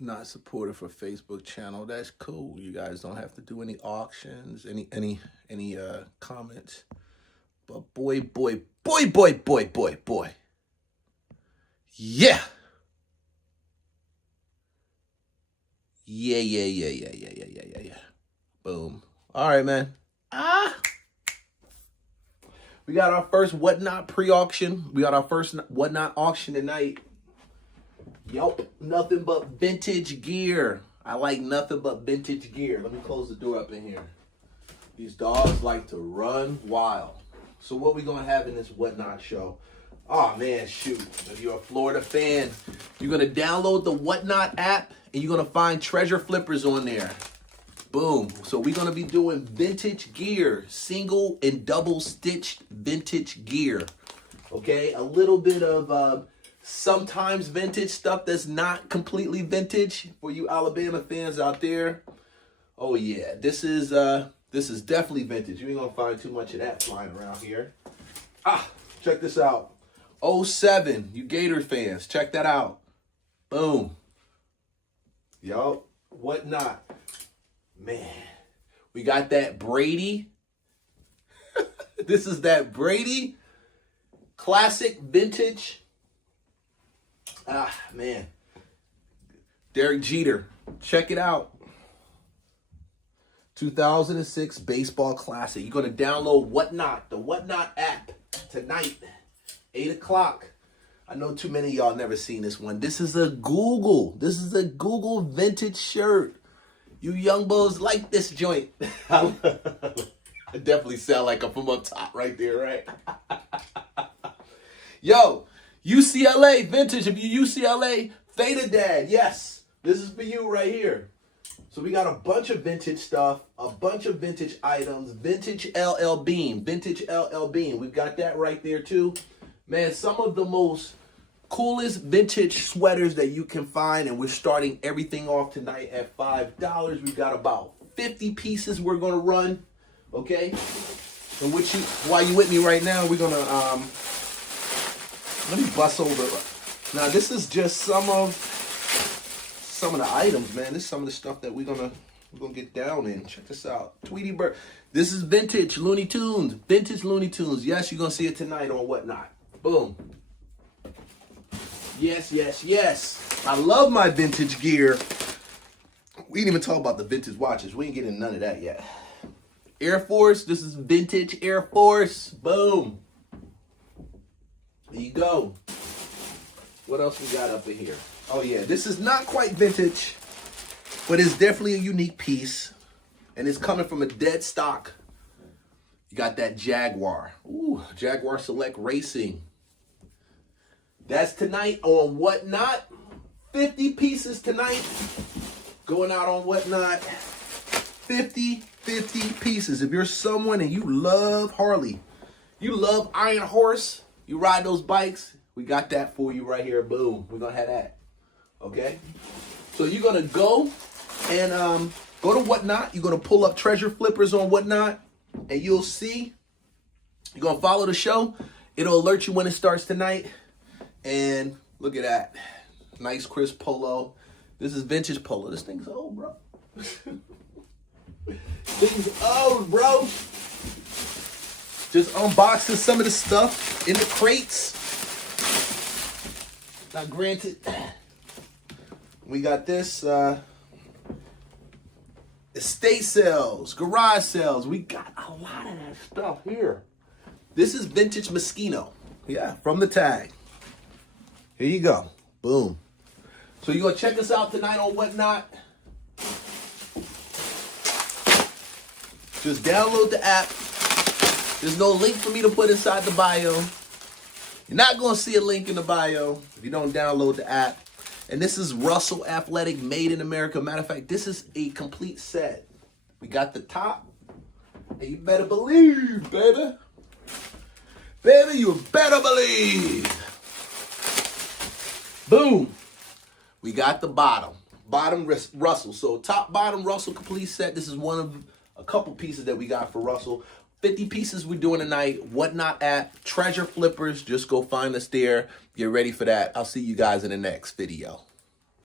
not supported for Facebook channel. That's cool. You guys don't have to do any auctions, any comments. But boy. Yeah. Yeah. Boom. All right, man. We got our first Whatnot pre-auction. We got our first Whatnot auction tonight. Yup, nothing but vintage gear. I like nothing but vintage gear. Let me close the door up in here. These dogs like to run wild. So what we gonna have in this Whatnot show? Oh man, shoot. If you're a Florida fan, you're gonna download the Whatnot app and you're gonna find treasure flippers on there. Boom. So we're gonna be doing vintage gear, single and double stitched vintage gear. Okay, a little bit of sometimes vintage stuff that's not completely vintage for you Alabama fans out there. Oh yeah, this is definitely vintage. You ain't gonna find too much of that flying around here. Check this out. 07, you Gator fans, check that out. Boom. Yup, Whatnot. Man, we got that Brady. This is that Brady classic vintage. Man. Derek Jeter. Check it out. 2006 baseball classic. You're going to download Whatnot, the Whatnot app tonight, 8 o'clock. I know too many of y'all never seen this one. This is a Google. This is a Google vintage shirt. You young boys like this joint. I definitely sound like I'm from up top right there, right? Yo, UCLA vintage. If you UCLA, Theta Dad, yes. This is for you right here. So we got a bunch of vintage stuff, a bunch of vintage items, vintage LL Bean, vintage LL Bean. We've got that right there too. Man, some of the most coolest vintage sweaters that you can find, and we're starting everything off tonight at $5. We've got about 50 pieces we're gonna run, okay? And while you with me right now, we're gonna let me bust over. Now this is just some of the items, man. This is some of the stuff that we're gonna get down in. Check this out, Tweety Bird. This is vintage Looney Tunes, vintage Looney Tunes. Yes, you're gonna see it tonight on Whatnot. Boom. Yes. I love my vintage gear. We didn't even talk about the vintage watches. We ain't getting none of that yet. Air Force. This is vintage Air Force. Boom. There you go. What else we got up in here? Oh yeah, this is not quite vintage, but it's definitely a unique piece. And it's coming from a dead stock. You got that Jaguar. Ooh, Jaguar Select Racing. That's tonight on Whatnot. 50 pieces tonight. Going out on Whatnot. 50 pieces. If you're someone and you love Harley, you love Iron Horse, you ride those bikes, we got that for you right here. Boom. We're going to have that. Okay? So you're going to go and go to Whatnot. You're going to pull up treasure flippers on Whatnot, and you'll see. You're going to follow the show. It'll alert you when it starts tonight. And look at that. Nice crisp polo. This is vintage polo. This thing's old, bro. Thing's old, bro. Just unboxing some of the stuff in the crates. Now, granted, we got this estate sales, garage sales. We got a lot of that stuff here. This is vintage Moschino. Yeah, from the tag. Here you go. Boom. So you're going to check us out tonight on Whatnot. Just download the app. There's no link for me to put inside the bio. You're not going to see a link in the bio if you don't download the app. And this is Russell Athletic, made in America. Matter of fact, this is a complete set. We got the top. And you better believe, baby. Baby, you better believe. Boom. We got the bottom. Bottom Russell. So top, bottom Russell complete set. This is one of a couple pieces that we got for Russell. 50 pieces we're doing tonight. Whatnot app. Treasure flippers. Just go find us there. Get ready for that. I'll see you guys in the next video.